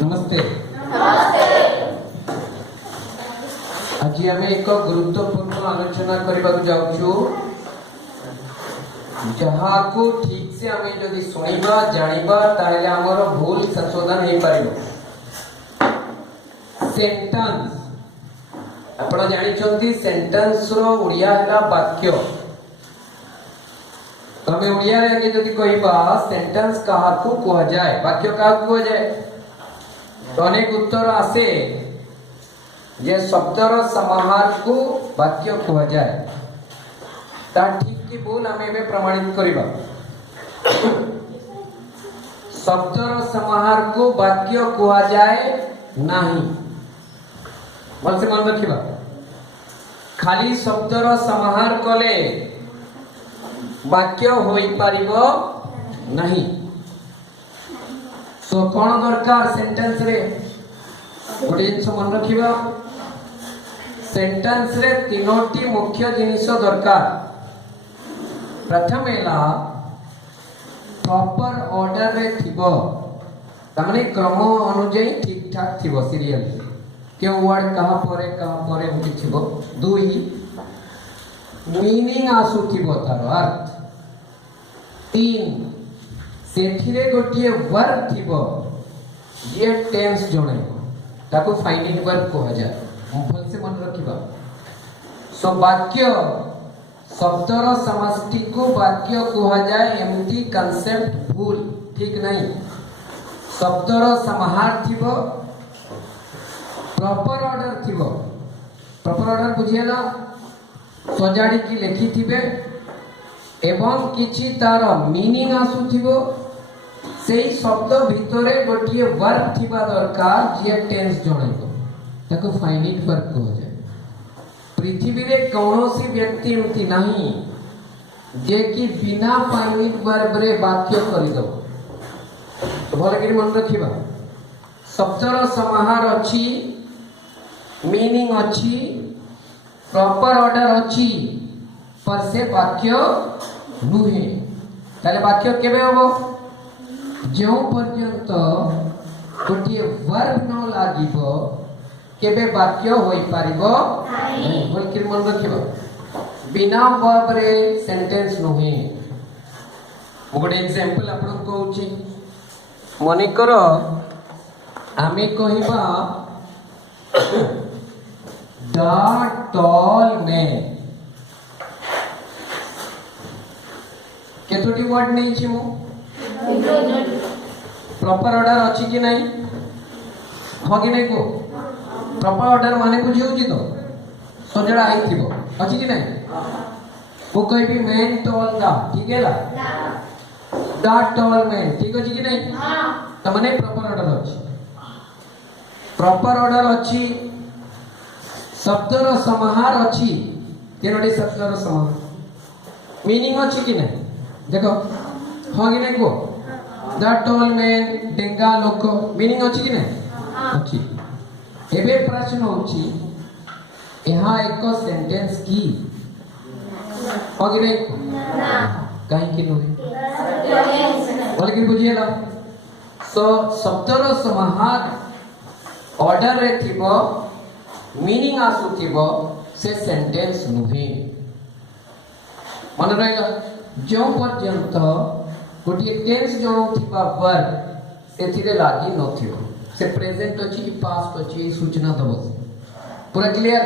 नमस्ते। आज आम एक गुरुत्वपूर्ण आलोचना करने जाऊँ जहाँ को ठीक से आम जदि शुणा जाना ताहले आमर भूल संशोधन हो पार। सेंटेंस आपण जानी सेंटेंस रो उड़िया है वाक्य। तमें उड़िया रे जदि कहबा सेंटेंस कहा को कह जाए वाक्य कहा कह जाए तो अनेक उत्तर आसे जे शब्दर समाहार को वाक्य कह जाए ता ठीक की भूल आम ए प्रमाणित करबा। शब्दर समाहार को वाक्य कह जाए नहीं भल से मन रखिबा। खाली शब्दर समाहार कले वाक्य होई पारिबो नहीं। तो कौन दरकार सेंटेंस रे गोटे जिन मन रखिबा। सेंटेंस रे तीनोटी मुख्य जिनिस दरकार। प्रथम है प्रॉपर ऑर्डर रे थिबो ताने क्रम अनुଯାୟୀ ठीक ठाक थिबो सीरियल के वर्ड कहा परे होती थिबो। दुई मीनिंग आसुथिबो तार अर्थ। तीन सेठिरे गोटिए वर्ब थिबो जे टेंस जणैबो ताको फाइनाइट वर्ब कहा जाए। भल से मन रखिबा। सो वाक्य शब्दर समष्टि को वाक्य कहा जाए एमती कांसेप्ट भूल ठीक नहीं। शब्दर समाहार थिबो प्रॉपर ऑर्डर थिबो। प्रॉपर ऑर्डर बुझिएला सजाड़ी की लेखि थिबे एवं किछि तार मीनिंग आसुथिबो सेही शब्द भितरे गोटिए वर्ब थिबा दरकार जे टेंस जणैबो ताको फाइनाइट वर्ब कहा जाए। पृथ्वी रे कौनसी व्यक्ति एमती नहीं जे कि बिना फाइनाइट वर्ब रे वाक्य करि दो। तो भले कि मन रखिबा। शब्दर समाहार अछि मीनिंग अच्छी प्रॉपर ऑर्डर अच्छी पर से वाक्य नुहे ताले वाक्य केबे हबो जो पर्यंत गोटे वर्ब न लागिबो केबे वाक्य होई पारिबो नहीं। बोल कि मन रखिबो। बिना वर्ब रे सेंटेंस नुहे। गोटे एग्जांपल आपन कहूची मने करो आमे कहिबा The tall man केतोटी वर्ड नहीं छी मु प्रॉपर ऑर्डर अछि कि नहीं हो कि नहीं को प्रॉपर ऑर्डर माने बुझी होची तो सजड़ा आई थिबो अछि कि नहीं। वो कोई भी मैन टॉल दा ठीक है ला द टॉल मैन ठीक अछि कि नहीं। त माने प्रॉपर ऑर्डर अछि। प्रॉपर ऑर्डर अछि शब्दर समाहार अछि तीनोटी शब्दर समाहार मीनिंग अछि कि नहीं देखो हो कि नहीं को द टॉल मैन डेंगा लोक मीनिंग अछि कि नहीं अछि। एबे प्रश्न होछि यहाँ एक सेंटेंस की हो कि नहीं काहे कि नहीं बोल कि बुझिएला। सो शब्दर समाहार ऑर्डर रे थिबो मीनिंग आसुथिबो से सेंटेंस नुहे। मन रहला जो पर्यंत गोटे टेंस जणुथिबा वर्ब सेथिरे लागि नथिबो से प्रेजेंट अछि कि पास्ट अछि सूचना दबो पूरा क्लियर।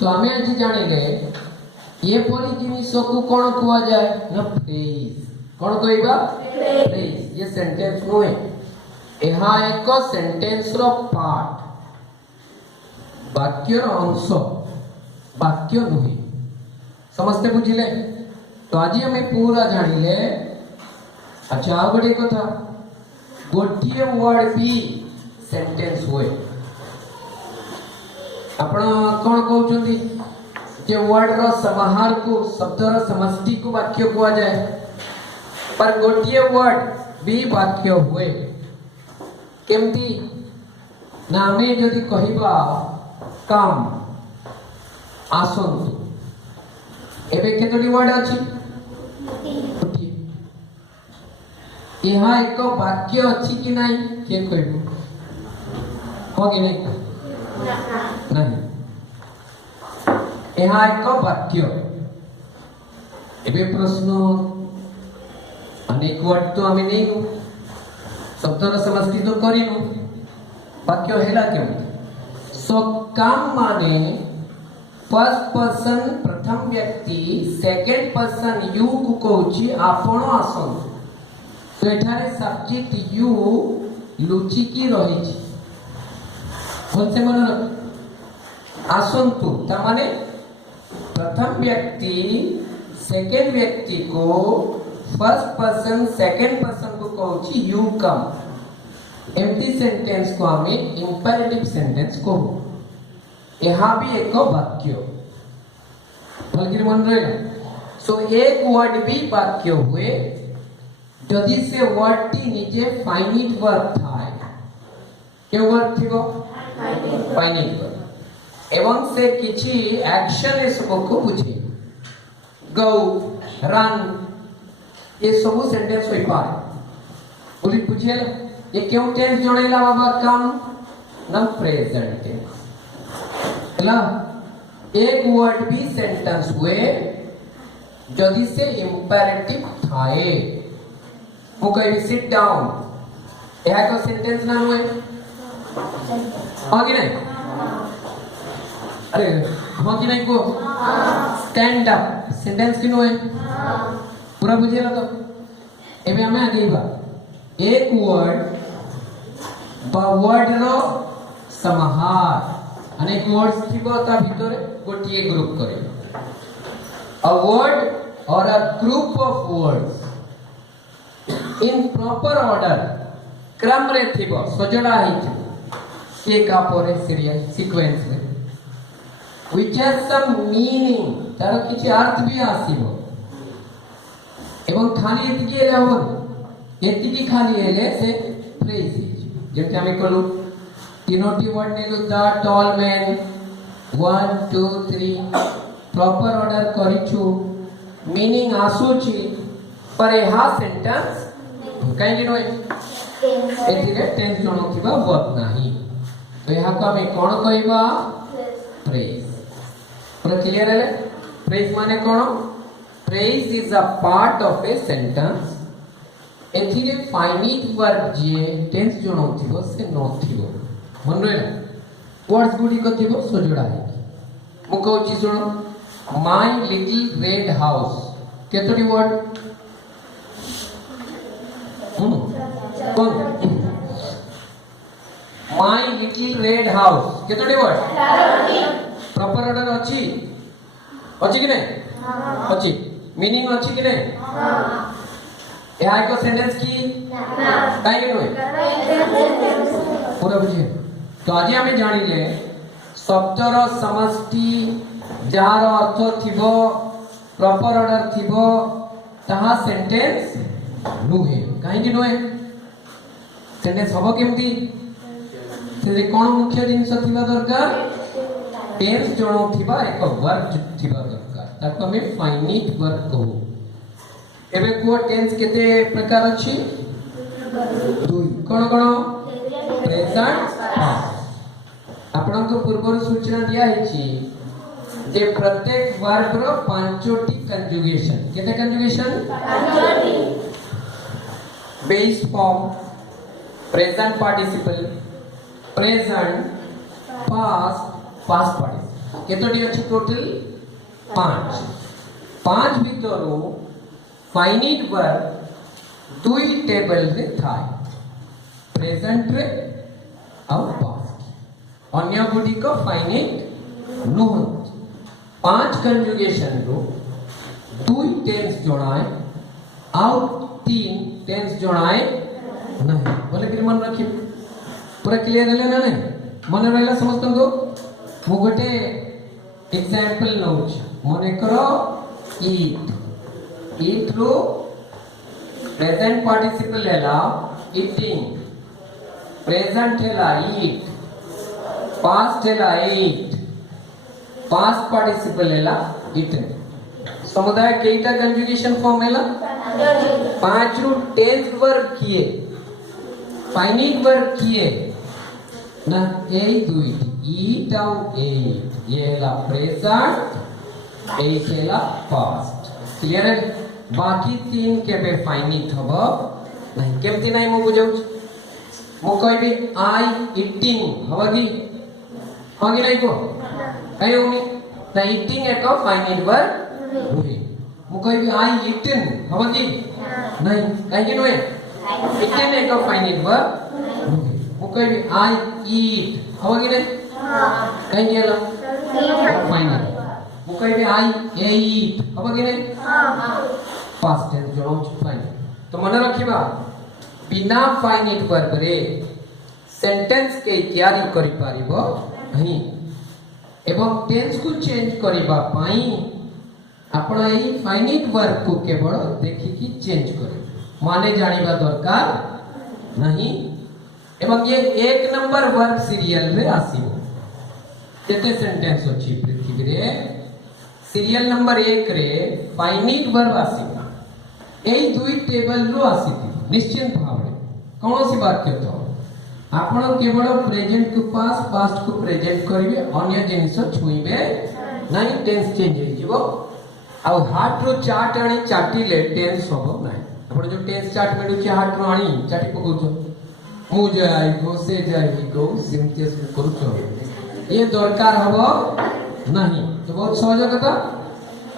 तो हमें आज जानिले ये परी जिनिस को कोन कुआ जाए न फ्रेज कोन कहबा फ्रेज। ये सेंटेंस नुहे यहाँ एक सेंटेंस रो पार्ट वाक्य अंश वाक्य नुहे समझते बुझिले। तो आज हमें पूरा जानिले। अच्छा आ गोटे कथा गोटिए वर्ड भी सेंटेंस होए आपण कोन कहउचंदी जे वर्ड रो समाहार को शब्दर समष्टि को वाक्य कहा जाए पर गोटिए वर्ड भी वाक्य हुए केमती ना हमें जदि कहिबा काम आसंतु एबे केतोटी वर्ड अछि यहाँ एक वाक्य अछि कि नहीं के कहबो हो कि नहीं नहीं यहाँ एक वाक्य एबे प्रश्न अनेक वर्ड तो आम नहीं शब्दर समष्टि तो करिनु वाक्य हेला क्यों सो काम माने फर्स्ट पर्सन प्रथम व्यक्ति सेकंड पर्सन यू को कहूची आपण आसन तो एठारे सब्जेक्ट यू लुचि की रही छी बोलते मन आसंतु ता माने प्रथम व्यक्ति सेकंड व्यक्ति को फर्स्ट पर्सन सेकंड पर्सन को कहूची यू कम एम्प्टी सेंटेंस को हमें इंपेरेटिव सेंटेंस को यहाँ भी एक वाक्य बल्कि मन रहे सो एक वर्ड भी वाक्य हुए जदि से वर्ड टी निजे फाइनिट वर्ब थाए के वर्ड थिबो फाइनिट वर्ब एवं से किछि एक्शन ए सब को बुझे गो रन ये सब सेंटेंस होई पाए बोली बुझेला ये क्यों टेंस जोड़ेला बाबा काम न प्रेजेंट टेंस ହେଲା एक वर्ड भी सेंटेंस हुए जदि से इंपेरेटिव थाए मु कहि सिट डाउन यह को सेंटेंस ना हुए हो कि नहीं अरे हो कि नहीं को स्टैंड अप सेंटेंस किन हुए पूरा बुझेला तो एबे हमें आगे बा एक वर्ड रो समाहार अनेक वर्ड्स थिबो ता भितरे गोटिए ग्रुप करे अ वर्ड और a group of words in proper order क्रम रे थिबो सजड़ा ही के का परे सीरियल सीक्वेंस रे व्हिच हैज सम मीनिंग तार किछि अर्थ भी आसीबो एवं खाली एतिकी एले हो एतिकी खाली एले से फ्रेज जेते हमें कहलु तीनोटी वर्ड नेलु the tall man 1 2 3 proper order करिछु मीनिंग आसुची पर यहा सेंटेंस कहीं गिनो एथिरे टेंस जणो थिबा वर्ब नाही तो यहा को हमें कोन कहबा फ्रेज पूरा क्लियर है फ्रेज माने कोन phrase is a part of a sentence एथिरे फाइनिट वर्ब जे टेंस जणो थिबो से नो थिबो मन रे वर्ड्स गुडी को थिबो सजड़ा है मु कहूची सुनो माय लिटिल रेड हाउस केतोटी वर्ड कौन माय लिटिल रेड हाउस केतोटी वर्ड प्रॉपर ऑर्डर अछि अछि कि नहीं अछि मीनिंग अछि कि नहीं यह एक सेंटेंस की काई के होय पूरा बुझिए तो आज हमें जानिले शब्दर समष्टि जार अर्थ थिबो प्रॉपर ऑर्डर थिबो ताहा सेंटेंस नुहे काहे कि नुहे सेंटेंस हबो केमती से कोन मुख्य जिंस थिबा दरकार टेंस जणो थिबा एक वर्ब थिबा दरकार ताको हमें फाइनिट वर्ब कहू एबे को टेंस केते प्रकार अछि दुई कोन कोन प्रेजेंट पास्ट आपन को पूर्व सूचना दिया है जे प्रत्येक वर्ब रो पांचोटी कंजुगेशन केते कंजुगेशन पांचोटी base form present participle present past past participle केतोटी अछि टोटल पांच भितरो फाइनिट वर्ब दुई टेबल रे थाय प्रेजेंट रे और पास्ट अन्य गुडी को फाइनिट नुह पांच कंजुगेशन रो दुई टेंस जोड़ाए और तीन टेंस जोड़ाए नहीं बोले कि मन रखी पूरा क्लियर है ना नहीं मन रहला समस्त को मु गोटे एग्जांपल नउछ मने करो ईट रो प्रेजेंट पार्टिसिपल हैला ईटिंग प्रेजेंट हैला ईट पास्ट हैला ईट पास्ट पार्टिसिपल हैला ईटन समुदाय केइटा कंजुगेशन फॉर्म हैला पांच रु टेंस वर्ब किए फाइनिट वर्ब किए ना एई दुईटी ईट आउ एट ये हैला प्रेजेंट एट हैला पास्ट क्लियर है बाकी तीन केबे फाइनिट हबो नहीं केमती नहीं मु बुझाउ मु कहबी आई ईटिंग हबो की हो कि नहीं को कहीं होनी ना ईटिंग एक फाइनिट वर्ब हुई मु कहबी आई ईटन हबो की नहीं कहीं कि नोए ईटन एक फाइनिट वर्ब मु कहबी आई ईट हबो कि नहीं कहीं गेला फाइनिट मु कहबी आई एट हबो कि नहीं पास्ट टेंस जोड़ो फाइनिट तो मन रखिबा बिना फाइनिट वर्ब रे सेंटेंस के तैयारी करि पारिबो नहीं एवं टेंस को चेंज करिबा पाई आपण एही फाइनिट वर्ब को केवल देखि कि चेंज करे माने जानिबा दरकार नहीं एवं ये एक नंबर वर्ब सीरियल रे आसीबो केते सेंटेंस अछि पृथ्वी रे सीरियल नंबर 1 रे फाइनिट वर्ब आसीबो एही दुई टेबल रो आसीति निश्चित भाव रे कोनोसी वाक्य तो आपण केवल प्रेजेंट को पास्ट को प्रेजेंट करिवे अन्य जिनिस छुइबे नहीं टेंस चेंज हो जिवो आ हार्ट रो चार्ट आनी चाटिले टेंस होबो नहीं आपण जो टेंस चार्ट मेडु छी हार्ट रो आनी चाटी पकोछो मु जाई गो से जाई गो सिंटेंस को करूछो ये दरकार हबो नहीं तो बहुत सहज कथा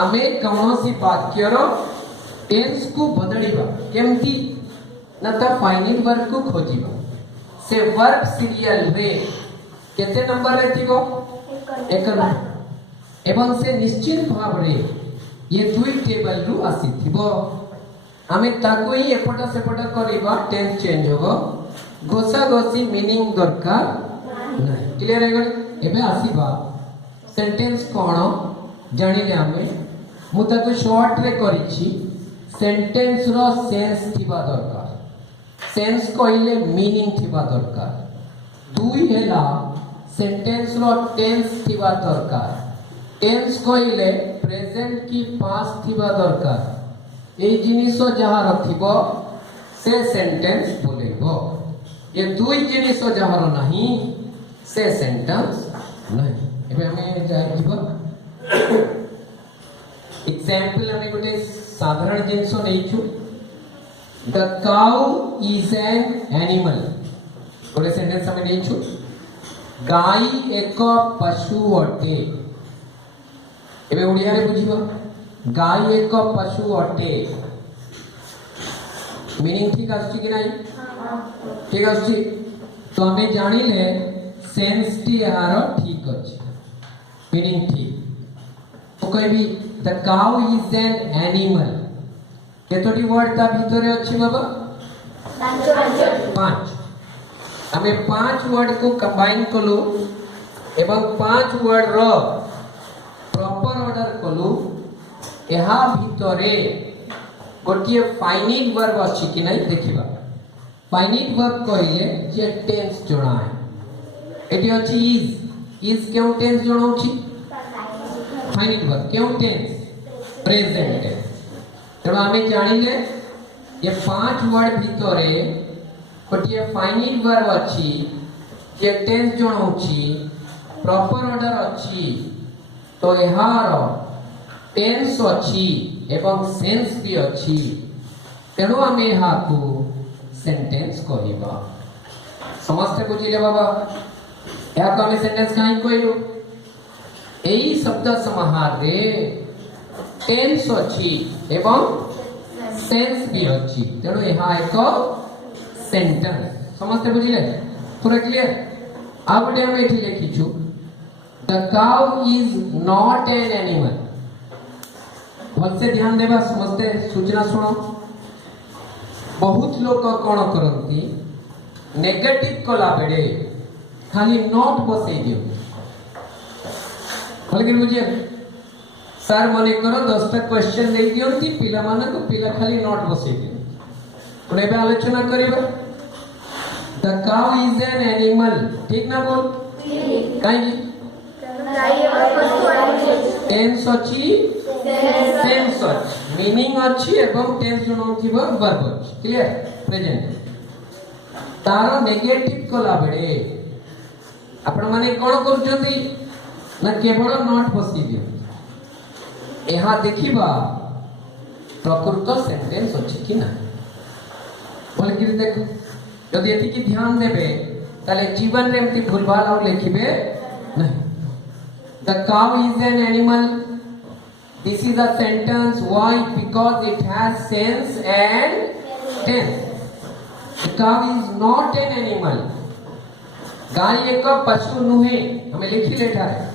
आमे कौनसी वाक्य रो टेंस को बदलिबा केमती ना ता फाइनिट वर्ब को खोजिबा से वर्ब सीरियल रे केते नंबर रे थिगो एक नंबर एवं से निश्चित भाव रे ये दुई टेबल रु आसी थिबो आमे ताको ही एपटा सेपटा करबा टेंस चेंज होबो घोषा घोषी मीनिंग दरकार नहीं क्लियर है गडी एबे आसीबा सेंटेंस कोन जानिले आमे मु ताको शॉर्ट रे करिछि सेंटेंस रो सेंस थिबा दरकार सेंस कहले मीनिंग थिबा दरकार दुई हेला सेंटेंस रो टेंस थिबा दरकार टेंस कहले प्रेजेंट की पास्ट थिबा दरकार ए जिनिस जहा रखिबो से सेंटेंस बोलेबो ये दुई जिनिस जहार नहीं से सेंटेंस नहीं एबे हमें जाय दिबो एग्जांपल हमें गोटे साधारण जिनिस नै छु The cow is an animal. गोटे सेंटेंस हमें नै छु गाय एक पशु अटे एबे ओडिया रे बुझिबो गाय एक पशु अटे मीनिंग ठीक आछि कि नहीं ठीक आछि तो हमें जानिले सेंस टी यार ठीक अछि मीनिंग ठीक तो कहबी the cow is an animal केतोटी वर्ड ता भितरे अछि बाबा पांच हमें पांच वर्ड को कंबाइन कलो एवं पांच वर्ड रो प्रॉपर ऑर्डर कलो एहा भितरे गोटिए फाइनिट वर्ब अछि कि नहीं देखिबा फाइनिट वर्ब कहले जे टेंस जोड़ा है एटी अछि इज क्यों टेंस जोड़ौ छी फाइनिट वर्ब क्यों टेंस प्रेजेंट टेंस तेणु आमे जानिले ये पांच वर्ड भितरे गोटिए फाइनिट वर्ब अछि जे टेंस जोड़ौ छी प्रॉपर ऑर्डर अछि तो एहार टेंस अछि एवं सेंस भी अछि तेणु आमे एहा को सेंटेंस कहिबा समस्त बुझिले बाबा या को आमे सेंटेंस काई कहिलो एई शब्द समाहार रे टेंस अछि एवं सेंस भी अछि तेणु एहा एक सेंटेंस समस्त बुझिले पूरा क्लियर आ गोटे हम एठी लिखिछु the cow is not an animal भल से ध्यान देबा समस्ते सूचना सुनो बहुत लोग कोन करंती नेगेटिव कला बेडे खाली नॉट बसै दियो भल के बुझे सर मने करो 10टा क्वेश्चन दे दियंती पिला माने को पिला खाली नोट बसै दे पुणे बे आलोचना करिबा the cow is an animal ठीक ना बोल काई टेंस अछि सेंस अछि मीनिंग अछि एवं टेंस जोनो थिबो वर्ब अछि क्लियर प्रेजेंट तारो नेगेटिव कला बेडे आपण माने कोन करूछंती ना केवल नॉट बसी दियो एहा देखिबा प्रकृत सेंटेंस अछि कि ना बोल कि देखो यदि एति की ध्यान देबे ताले जीवन रे एमती भूलभाल आ लिखिबे नहीं the cow is an animal this is a sentence why because it has sense and tense the cow is not an animal गाय एक पशु नुहे हमें लिखी लेटा है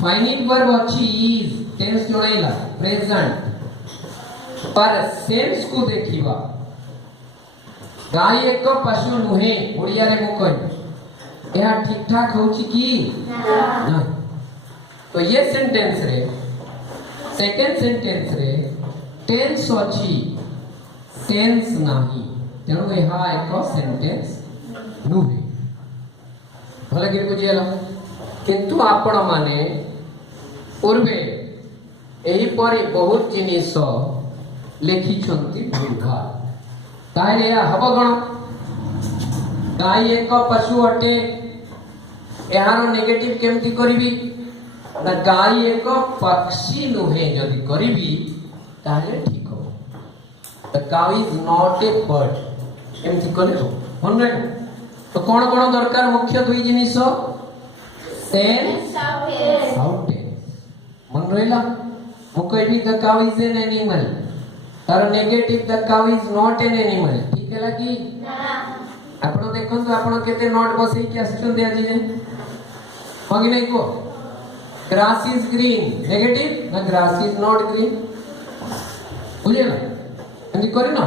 फाइनाइट वर्ब अछि इज टेंस जोड़ैला प्रेजेंट पर सेंस को देखिबा गाय एक पशु नुहे ओडिया रे मु कहि एहा ठीक ठाक होछि की ना तो ये सेंटेंस रे सेकंड सेंटेंस रे टेंस अछि सेंस नाही तेणु एहा एक सेंटेंस नुहे भले कि बुझियला किंतु आपण माने पूर्वे एही परी बहुत जिनिस लिखि छंती भूलभा ताहे हब गण गाय एक पशु अटे एहारो नेगेटिव केमती करबी ना गाय एक पक्षी नुहे जदी करबी ताहे ठीक हो the cow is not a bird एमती करे हो मन तो कौन कौन दरकार मुख्य दुई जिनिस सेंस आउट मन रहला मु कहबी the cow is an animal तार negative the cow is not an animal ठीक है कि ना आपण देखो तो आपण केते नोट बसई के आछन दे आजी ने होगी नहीं को grass is green negative the grass is not green बुझे ना एंदी करी ना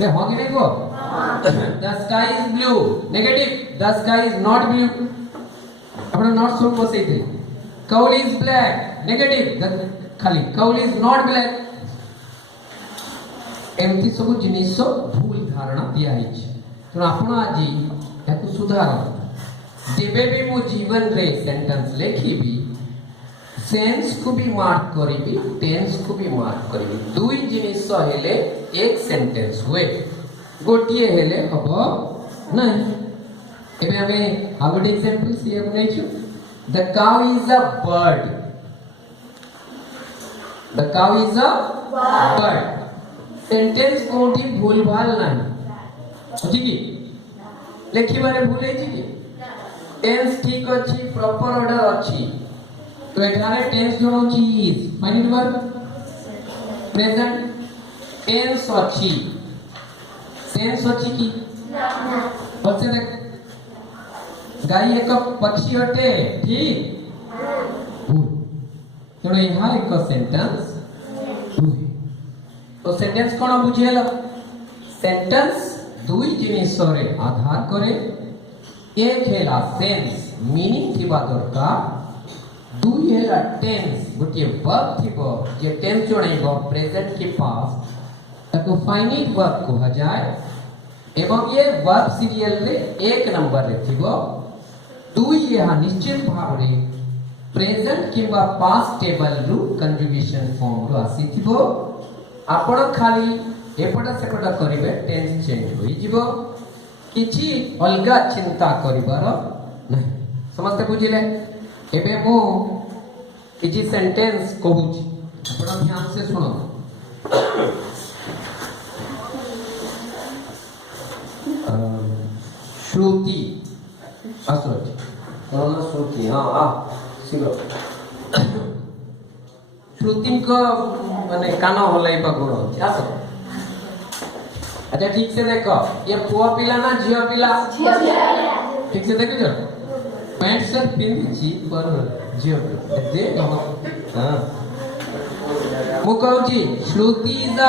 रे होगी नहीं को the sky is blue negative the sky is not blue आपण not soon Basai they cow is black negative the खाली cow is not black एमती सब जिनिस भूल धारणा दिया है तो आपण आजी याकु सुधार जेबे भी मु जीवन रे सेंटेंस लिखिबी सेंस को भी मार्क करिबी टेंस को भी मार्क करिबी दुई जिनिस हेले एक सेंटेंस हुए गोटिए हेले हबो नहीं एबे हमें आ गुड एग्जांपल से हम नहीं छु the cow is a bird the cow is a bird sentence कोठी भूल भाल नहीं अछि की लेखि माने भूले छी की टेंस ठीक अछि प्रॉपर ऑर्डर अछि तो एठारे टेंस जोनो छी is finite verb present tense अछि सेंस अछि की ना बच्चे देख गाय एक पक्षी अटे ठीक तेणु यहाँ एक सेंटेंस तो सेंटेंस कोन बुझेला सेंटेंस दुई जिनिस रे आधार करे एक हेला सेंस मीनिंग थिबा दरकार दुई हेला टेंस गोटे वर्ब थिबो जे टेंस जोड़ैबो प्रेजेंट के पास ताको फाइनाइट वर्ब कहा जाए एवं ये वर्ब सीरियल रे एक नंबर रे थिबो दुई यहाँ निश्चित भाव रे प्रेजेंट किबा पास्ट टेबल रु कंजुगेशन फॉर्म रु आसीथिबो आपण खाली एपटा सेपटा करिवे टेंस चेंज होई जिवो किछि अलगा चिंता करिवार नहीं समझते बुझिले एबे मो किछि सेंटेंस कहूची आपण ध्यान से सुनो श्रुति असोच कोना श्रुति हां आ सिगो श्रुति को माने कान हलाइबा गुण अछि आसो अच्छा ठीक से देखो ये पुआ पिला ना झियो पिला ठीक से देखो जो पैंट शर्ट पिंदी पर झियो दे हां मु कहू जी श्रुति इज